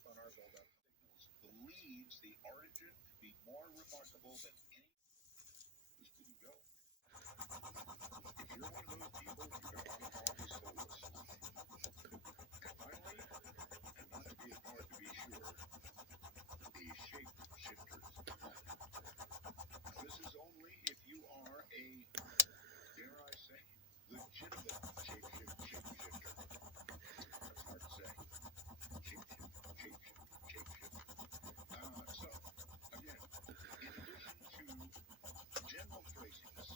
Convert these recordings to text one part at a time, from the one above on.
up on our buildup. Believes the origin to be more remarkable than any. This didn't go. If you're one of those people, you're going to want to call this whole list. And finally, and not to be ignored to be sure, the shape shifters. This is only if you are a, dare I say, legitimate shapeshifter. That's hard to say. Shapeshift. So, again, in addition to general craziness,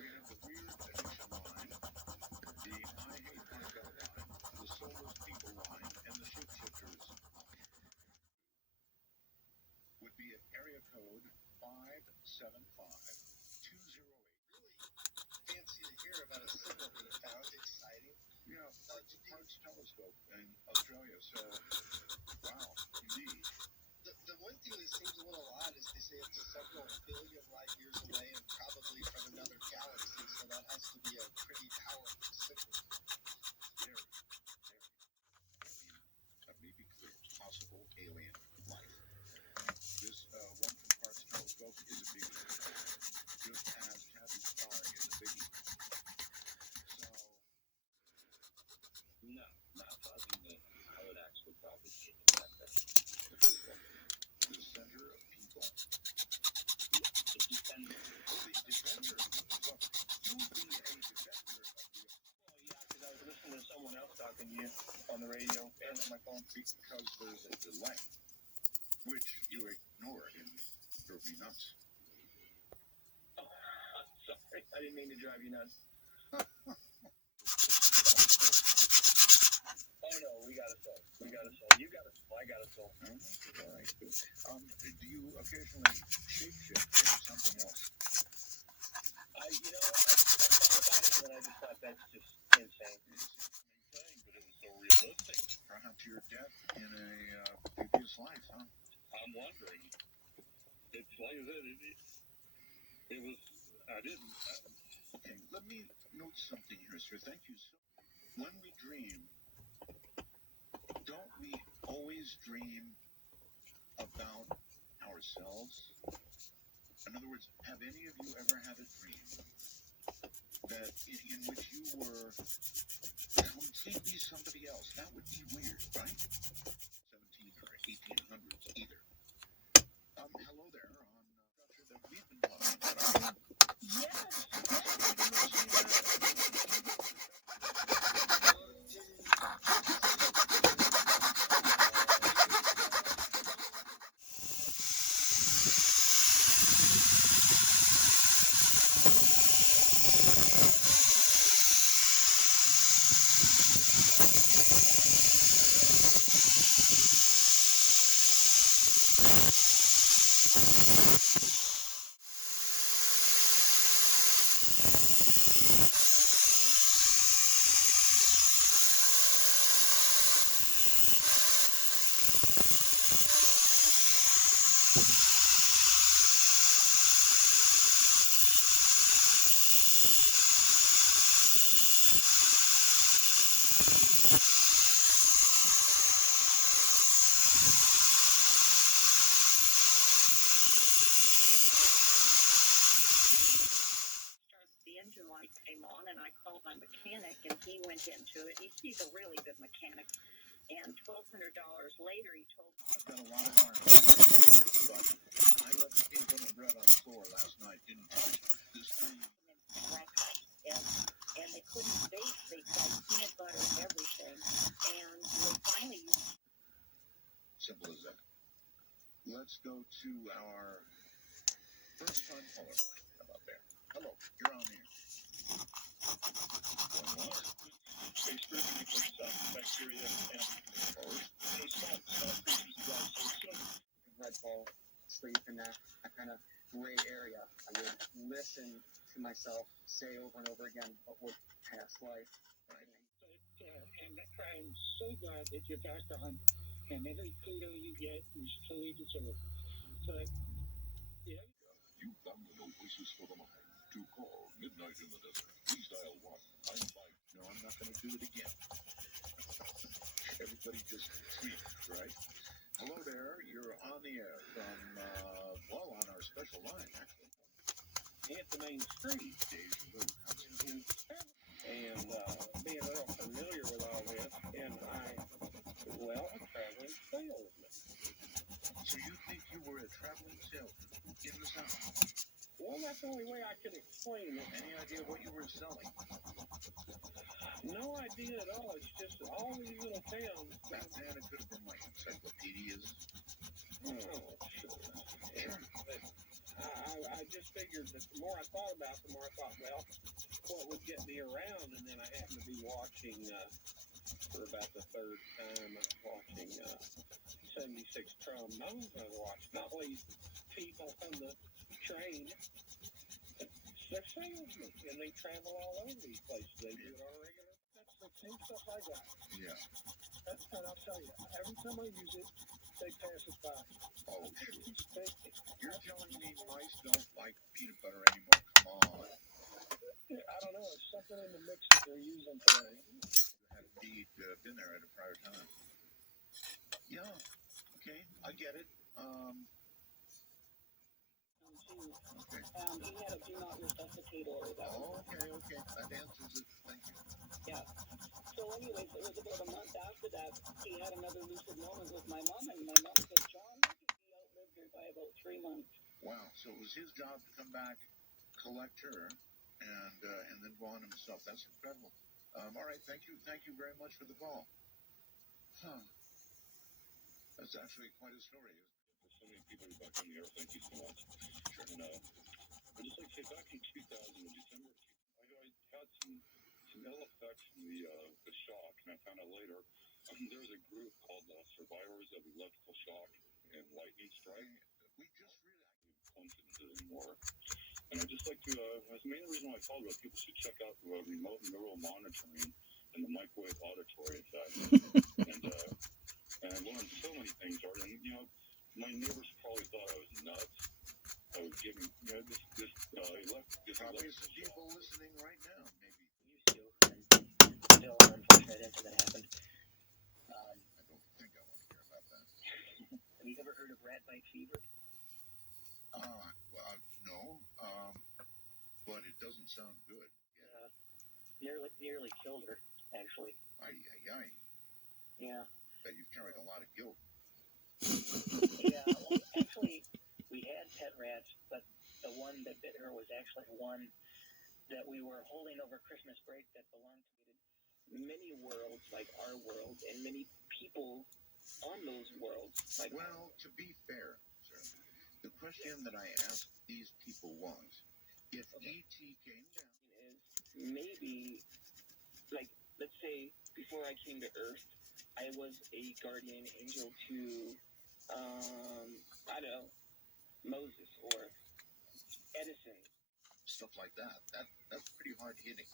we have the weird addiction line, the I hate myself line, the soulless people line, and the shapeshifters would be at area code 575-208. Really fancy to hear about a signal being found. Exciting. Yeah, Parkes telescope in Australia. So, wow, indeed. The one thing that seems a little odd is they say it's several billion light years away and probably from another galaxy, so that has to be a pretty powerful signal. Very alien. That may be clear. Possible alien life. This one from Parkes telescope is a biggie. Just as Tabby's star is a biggie. So, no, not causing I would actually probably say the people. The center of people. the defender. The defender. So, you would be a defender of the. Well, yeah, because I was listening to someone else talking to you on the radio and on my phone. Because there's a delay, which you ignored and drove me nuts. Oh, sorry, I didn't mean to drive you nuts. Oh no, we got a soul. You got a soul. I got a soul. All right. Do you occasionally shapeshift into something else? I thought about it and I just thought that's just insane. But it was so realistic. Perhaps your death in a previous life, huh? I'm wondering. It's like I said, it was, I didn't. Okay, let me note something here, sir. Thank you. When we dream, don't we always dream about ourselves? In other words, have any of you ever had a dream that in which you were completely somebody else? That would be weird, right? 17 or 1800s either. Hello there on structure that we've been talking about. Came on and I called my mechanic and he went into it. He's a really good mechanic. And $1,200 later he told me, I've got a lot of iron, but I left the peanut butter and bread on the floor last night. Didn't touch this thing. and they couldn't bake. They tried peanut butter, everything. And they finally used. Simple as that. Let's go to our first time caller line. How about there? Hello, you're on here. Bacteria and red ball sleep in that kind of gray area. I would listen to myself say over and over again what would past life. And I'm so glad that you're back on, and every kudo you get is fully deserved. But, yeah. You found an oasis for the mind. To call Midnight in the Desert, please dial 195. No, I'm not going to do it again. everybody just tweets, right? Hello there, you're on the air from, on our special line, actually. Hit the main street. Deja vu comes in. And being real familiar with all this, and a traveling salesman. So you think you were a traveling salesman in the South? Well, that's the only way I could explain it. Any idea what you were selling? No idea at all. It's just all these little towns. Back then, it could have been like encyclopedias. Oh, sure. But I just figured that the more I thought about it, the more I thought, well, what would get me around? And then I happened to be watching, for about the third time, watching 76 trombones. I watched not only people on the train, but they're salesmen, and they travel all over these places. They do it on a regular. That's the same stuff I got. Yeah. And I'll tell you, every time I use it, they pass it by. Oh, shoot. You're telling me mice don't like peanut butter anymore? Come on. I don't know. It's something in the mix that they're using today. You had indeed been there at a prior time. Yeah. Okay. I get it. Okay. He had a do not resuscitate order. Oh, okay. That answers it. Thank you. Yeah. So anyways, it was about a month after that, he had another lucid moment with my mom, and my mom said, John, he outlived her by about 3 months. Wow. So it was his job to come back, collect her, and then go on himself. That's incredible. All right. Thank you very much for the call. Huh. That's actually quite a story. There's so many people back on the air. Thank you so much. Sure. And I'd just like to say, back in 2000, in December, I had some ill effects from the shock, and I found out later there's a group called Survivors of Electrical Shock and Lightning Strike. We just realized functions anymore. And I'd just like to, that's the main reason why I called about people should check out remote neural monitoring and the microwave auditory effect. And I learned so many things, Art. And, my neighbors probably thought I was nuts. I was giving, probably some people listening right now, maybe. Used to, and still an unfortunate incident happened. I don't think I want to hear about that. Have you ever heard of rat bite fever? No. But it doesn't sound good. Yeah. Nearly killed her, actually. Ay. Yeah. Bet you've carried a lot of guilt. Yeah, well, actually, we had pet rats, but the one that bit her was actually one that we were holding over Christmas break that belonged to many worlds, like our world, and many people on those worlds. Like, well, to be fair, sir, the question that I asked these people was, if E.T. came down, is maybe, like, let's say before I came to Earth, I was a guardian angel to, I don't know, Moses or Edison. stuff like that. That's pretty hard hitting.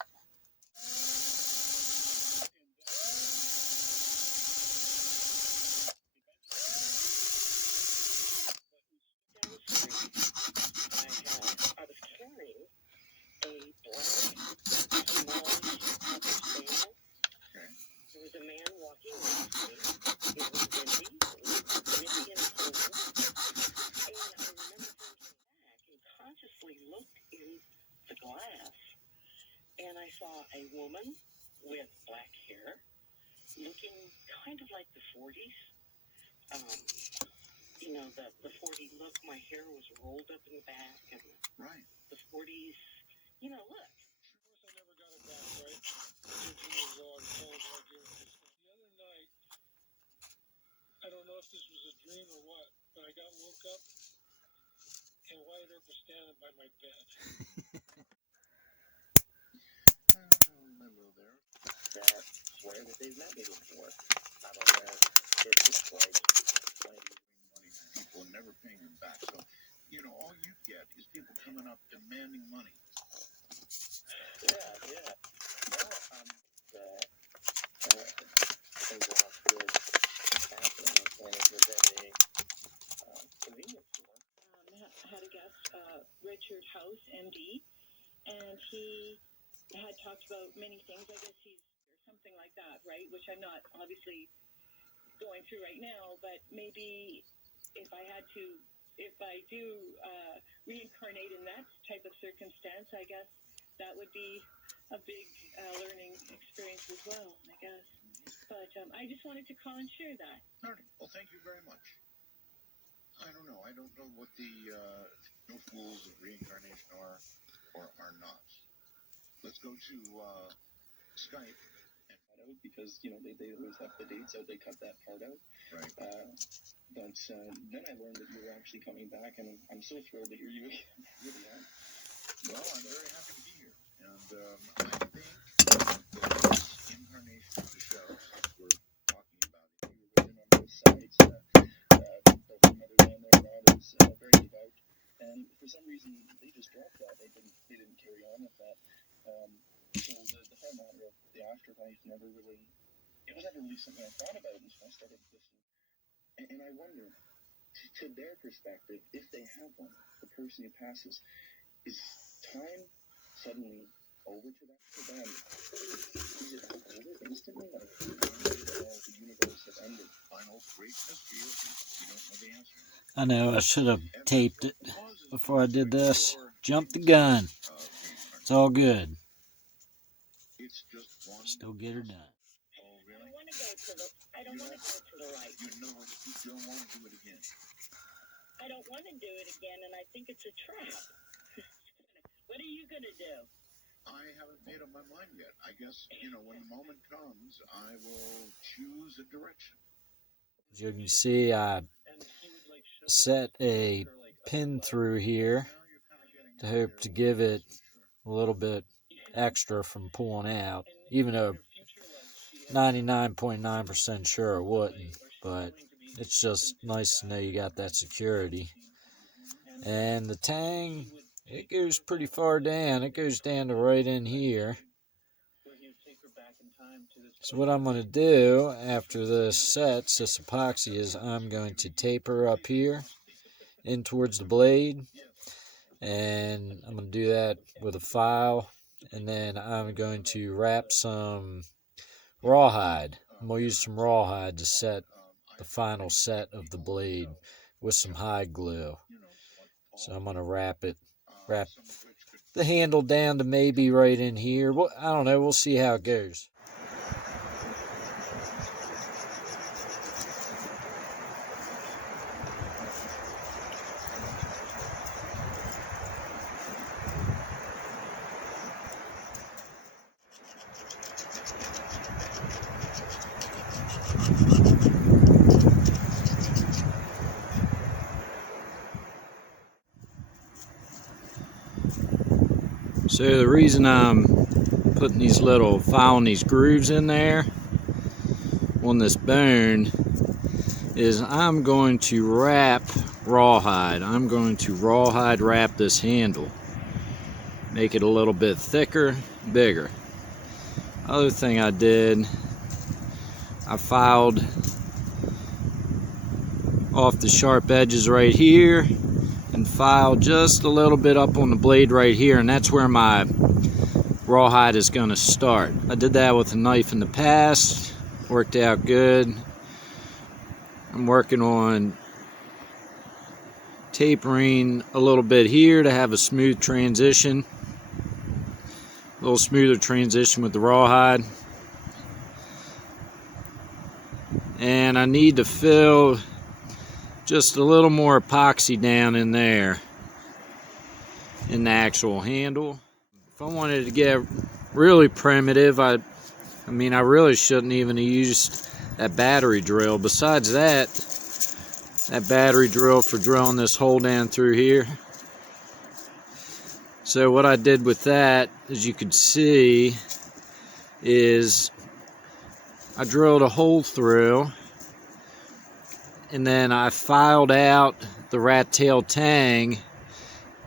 I was carrying a black, small, spaniel. Okay. There was a man walking next to me. It was windy and cold. And I remember thinking back and consciously looked in the glass, and I saw a woman with black hair, looking kind of like the 40s. The 40 look. My hair was rolled up in the back, and Right. the 40s, look. Of course, I never got it back, right? 13 years old, I was told like you were just. The other night, I don't know if this was a dream or what, but I got woke up and Wyatt Earp was standing by my bed. Hello there. That swear that they've met me before. I don't know. It's just like one of these. Money from people and never paying them back. So, all you get is people coming up demanding money. Yeah. Well, they lost good happening, and it was at a convenience store. Had a guest, Richard House, MD, and he had talked about many things. I guess he's or something like that, right? Which I'm not obviously going through right now, but maybe if I do reincarnate in that type of circumstance, I guess that would be a big learning experience as well, I guess. But I just wanted to call and share that. All right. Well, thank you very much. I don't know. I don't know what the no fools of reincarnation are or are not. Let's go to Skype. Because they always left the dates out. They cut that part out. Right. But then I learned that you were actually coming back, and I'm so thrilled to hear you. Really am. Well, I'm very happy to be here, and I think that this incarnation of the show, since we're talking about it, You were written on both sides. Both your mother and their dad is very devout, and for some reason they just dropped that. They didn't carry on with that. So the whole matter of the afterlife was never really something I thought about until I started listening. And I wonder, to their perspective, if they have one, the person who passes, is time suddenly over to them? Is it over instantly? Like the universe has ended? final great mystery, we don't know the answer. I know, I should have taped it before I did this. Jumped the gun. It's all good. It's just one. Still get her done. Oh, really? I don't want to go to the right. You don't want to do it again. I don't want to do it again, and I think it's a trap. What are you going to do? I haven't made up my mind yet. I guess, when the moment comes, I will choose a direction. As you can see, I set a pin through here to hope to give it a little bit extra from pulling out, even though 99.9% sure it wouldn't, but it's just nice to know you got that security. And the tang, it goes pretty far down. It goes down to right in here. So what I'm going to do after this sets, this epoxy, is I'm going to tape her up here in towards the blade, and I'm going to do that with a file, and then I'm going to wrap some rawhide. I'm going to use some rawhide to set the final set of the blade with some hide glue. So I'm going to wrap the handle down to maybe right in here. Well, I don't know. We'll see how it goes. So the reason I'm putting these filing these grooves in there on this bone is I'm going to wrap rawhide. I'm going to rawhide wrap this handle. Make it a little bit thicker, bigger. Other thing I did, I filed off the sharp edges right here and file just a little bit up on the blade right here, and that's where my rawhide is going to start. I did that with a knife in the past, worked out good. I'm working on tapering a little bit here to have a smooth transition, a little smoother transition with the rawhide. And I need to fill just a little more epoxy down in there in the actual handle. If I wanted to get really primitive, I really shouldn't even have used that battery drill. Besides that battery drill for drilling this hole down through here. So what I did with that, as you can see, is I drilled a hole through, and then I filed out the rat tail tang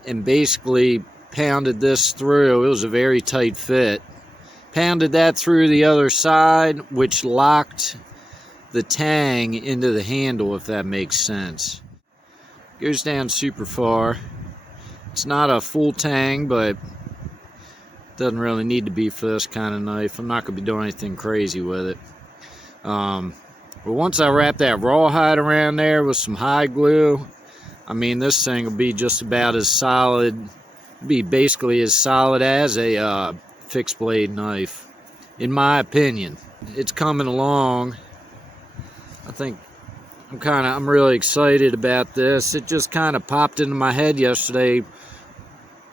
and basically pounded this through. It was a very tight fit. Pounded that through the other side, which locked the tang into the handle, if that makes sense. Goes down super far. It's not a full tang, but doesn't really need to be for this kind of knife. I'm not going to be doing anything crazy with it. But once I wrap that rawhide around there with some hide glue, I mean, this thing will be just about as solid, be basically as solid as a fixed blade knife, in my opinion. It's coming along. I think I'm really excited about this. It just kind of popped into my head yesterday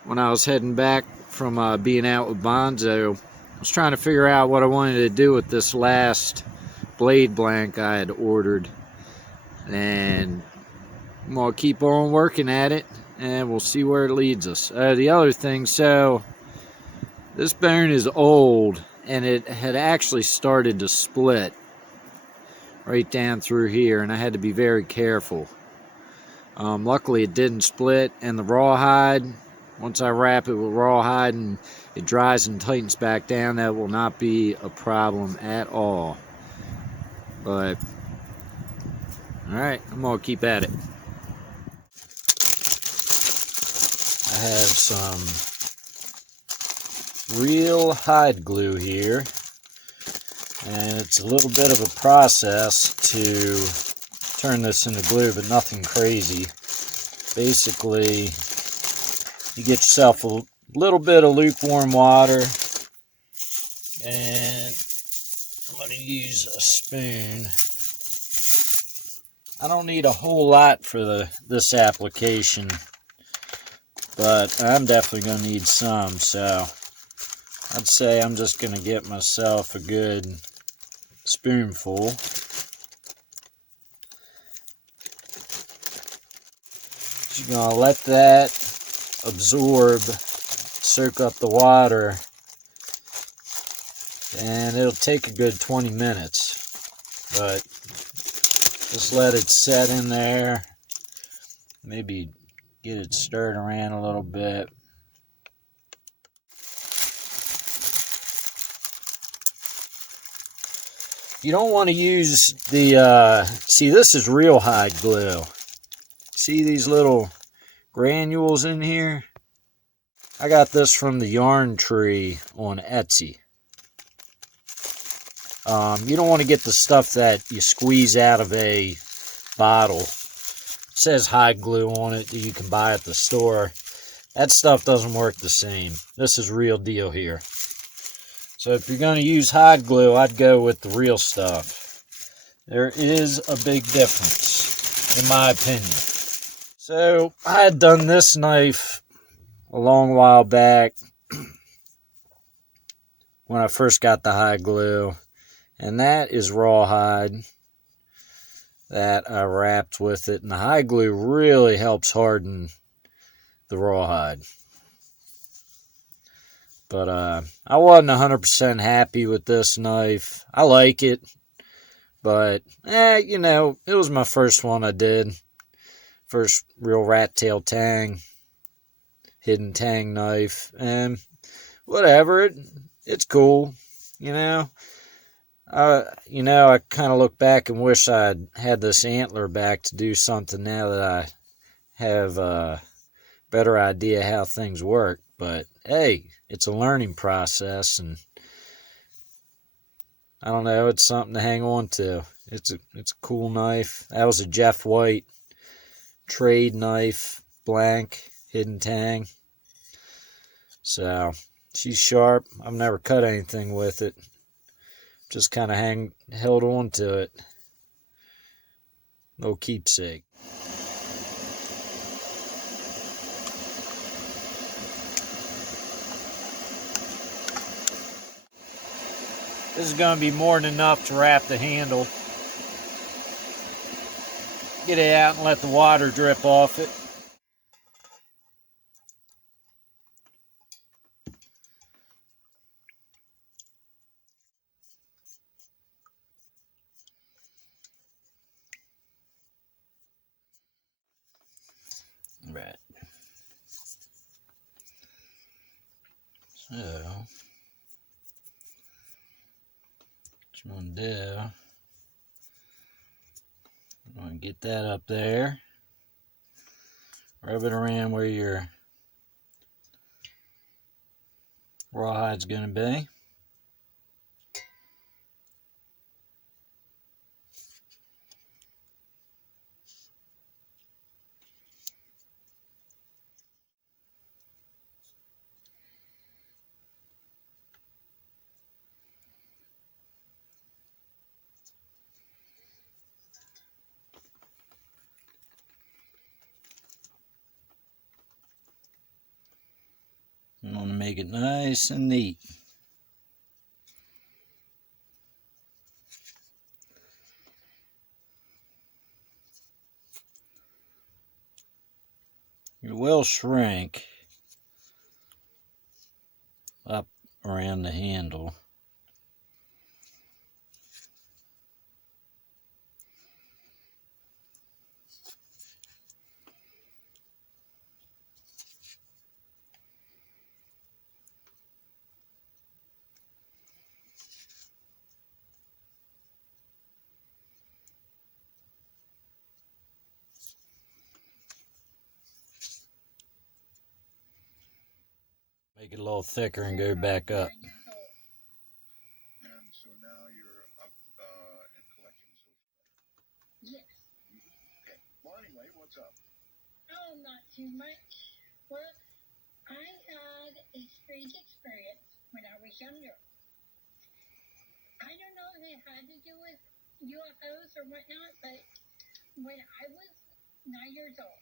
when I was heading back from being out with Bonzo. I was trying to figure out what I wanted to do with this last blade blank I had ordered, and I'm gonna keep on working at it and we'll see where it leads us. The other thing, so this bone is old and it had actually started to split right down through here, and I had to be very careful. Luckily it didn't split, and the rawhide, once I wrap it with rawhide and it dries and tightens back down, that will not be a problem at all. But alright, I'm gonna keep at it. I have some real hide glue here, and it's a little bit of a process to turn this into glue, but nothing crazy. Basically, you get yourself a little bit of lukewarm water, and I'm going to use a spoon. I don't need a whole lot for this application, but I'm definitely going to need some, so I'd say I'm just going to get myself a good spoonful. You're going to let that absorb, soak up the water, and it'll take a good 20 minutes, but just let it set in there, maybe get it stirred around a little bit. You don't want to use the, see, this is real hide glue. See these little granules in here? I got this from the Yarn Tree on Etsy. You don't want to get the stuff that you squeeze out of a bottle. It says hide glue on it that you can buy at the store. That stuff doesn't work the same. This is real deal here. So if you're going to use hide glue, I'd go with the real stuff. There is a big difference, in my opinion. So I had done this knife a long while back when I first got the hide glue, and that is rawhide that I wrapped with it, and the hide glue really helps harden the rawhide. But I wasn't 100% happy with this knife. I like it, but you know, it was my first one I did. First real rat tail tang, hidden tang knife, and whatever, it's cool, you know. I kind of look back and wish I'd had this antler back to do something now that I have a better idea how things work. But hey, it's a learning process, and I don't know, it's something to hang on to. It's a cool knife. That was a Jeff White trade knife, blank, hidden tang. So she's sharp. I've never cut anything with it. Just kind of held on to it. No keepsake. This is going to be more than enough to wrap the handle. Get it out and let the water drip off it. Right. So, what you want to do, you want to get that up there, rub it around where your rawhide's going to be. Make it nice and neat. It will shrink up around the handle. Make it a little thicker and go back up. And so now you're up and collecting social. Yes. Okay. Well, anyway, what's up? Oh, not too much. Well, I had a strange experience when I was younger. I don't know if it had to do with UFOs or whatnot, but when I was 9 years old,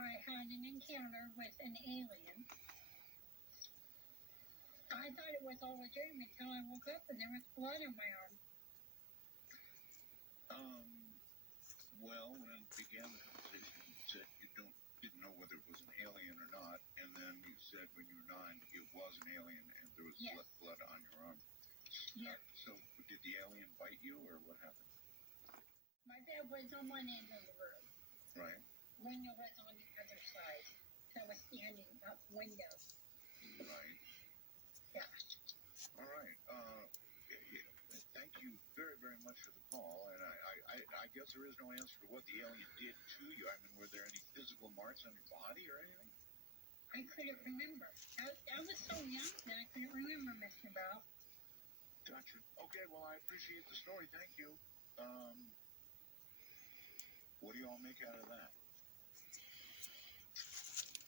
I had an encounter with an alien. I thought it was all a dream until I woke up and there was blood on my arm. Well, when I began the conversation, you said you didn't know whether it was an alien or not, and then you said when you were 9, it was an alien and there was Yes. blood on your arm. Yeah. So did the alien bite you, or what happened? My bed was on one end of the room. Right. Window was on the other side. So I was standing up window. Right. Yeah. All right. Thank you very, very much for the call. And I guess there is no answer to what the alien did to you. I mean, were there any physical marks on your body or anything? I couldn't remember. I was so young that I couldn't remember, Mr. Bell. Gotcha. Okay, well, I appreciate the story. Thank you. What do you all make out of that?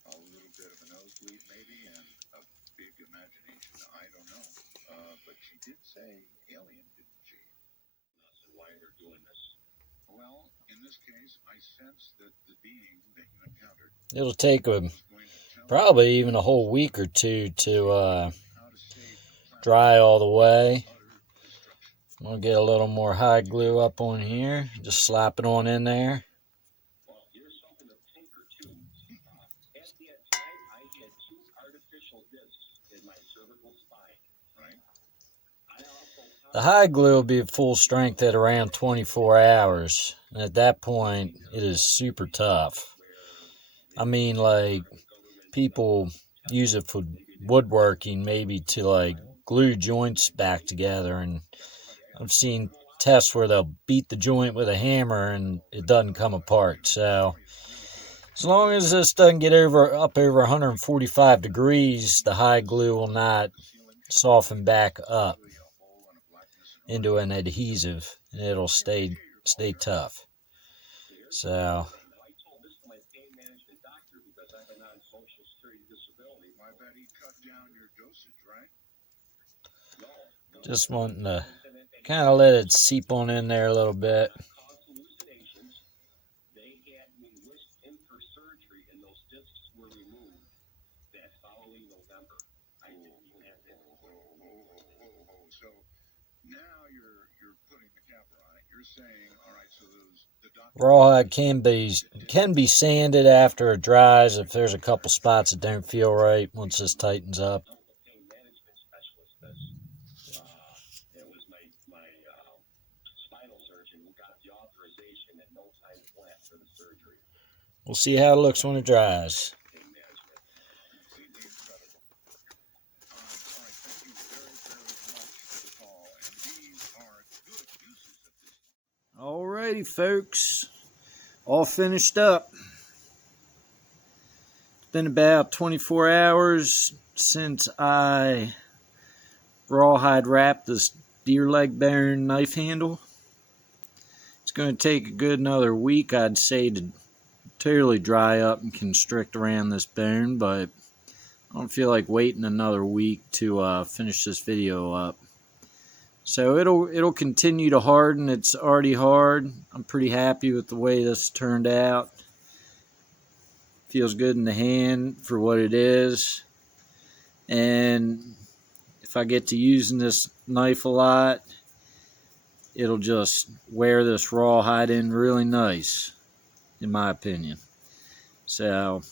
A little bit of a nosebleed, maybe, and a big imagination. I don't know. But she did say alien, didn't she? So why they're doing this? Well, in this case, I sense that the being that you encountered It'll take was going to tell probably even a whole week or two to you how to save the planet dry all the way. from utter destruction. I'm going to get a little more hide glue up on here. Just slap it on in there. Well, here's something to tinker too. At that time, I had 2 artificial discs in my cervical spine. Right? I also The hide glue will be at full strength at around 24 hours. And at that point, it is super tough. I mean, like, people use it for woodworking, maybe to, like, glue joints back together. And I've seen tests where they'll beat the joint with a hammer and it doesn't come apart. So as long as this doesn't get up over 145 degrees, the hide glue will not soften back up into an adhesive, and it'll stay tough. So I told this to my pain management doctor because I've been on Social Security disability. I bet he cut down your dosage, right? just wanting to kind of let it seep on in there a little bit. Caused hallucinations. They had me whisked in for surgery, and those discs were removed that following November. I didn't even have that. So now you're putting the capper on it. You're saying, all right, so the doctor. Rawhide can be sanded after it dries if there's a couple spots that don't feel right once this tightens up. The pain management specialist, it was my spinal surgeon who got the authorization at no time flat for the surgery. We'll see how it looks when it dries. Pain management. Completely incredible. All right, thank you very, very much for the call. And these are good uses of this. Alrighty, folks. All finished up. It's been about 24 hours since I rawhide wrapped this deer leg bone knife handle. It's going to take a good another week, I'd say, to totally dry up and constrict around this bone, but I don't feel like waiting another week to finish this video up. So it'll continue to harden. It's already hard. I'm pretty happy with the way this turned out. Feels good in the hand for what it is. And if I get to using this knife a lot, it'll just wear this rawhide in really nice, in my opinion. So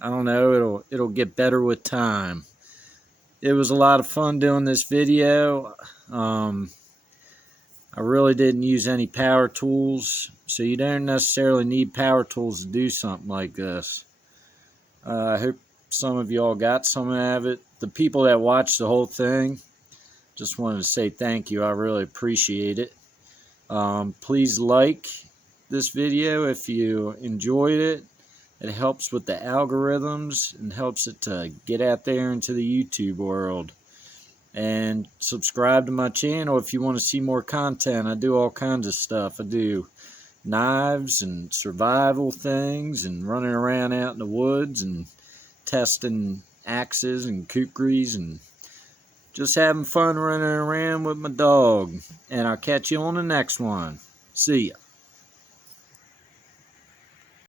I don't know, it'll get better with time. It was a lot of fun doing this video. I really didn't use any power tools, so you don't necessarily need power tools to do something like this. I hope some of y'all got some out of it. The people that watched the whole thing, just wanted to say thank you. I really appreciate it. Please like this video if you enjoyed it. It helps with the algorithms and helps it to get out there into the YouTube world. And subscribe to my channel if you want to see more content. I do all kinds of stuff. I do knives and survival things and running around out in the woods and testing axes and kukris and just having fun running around with my dog. And I'll catch you on the next one. See ya.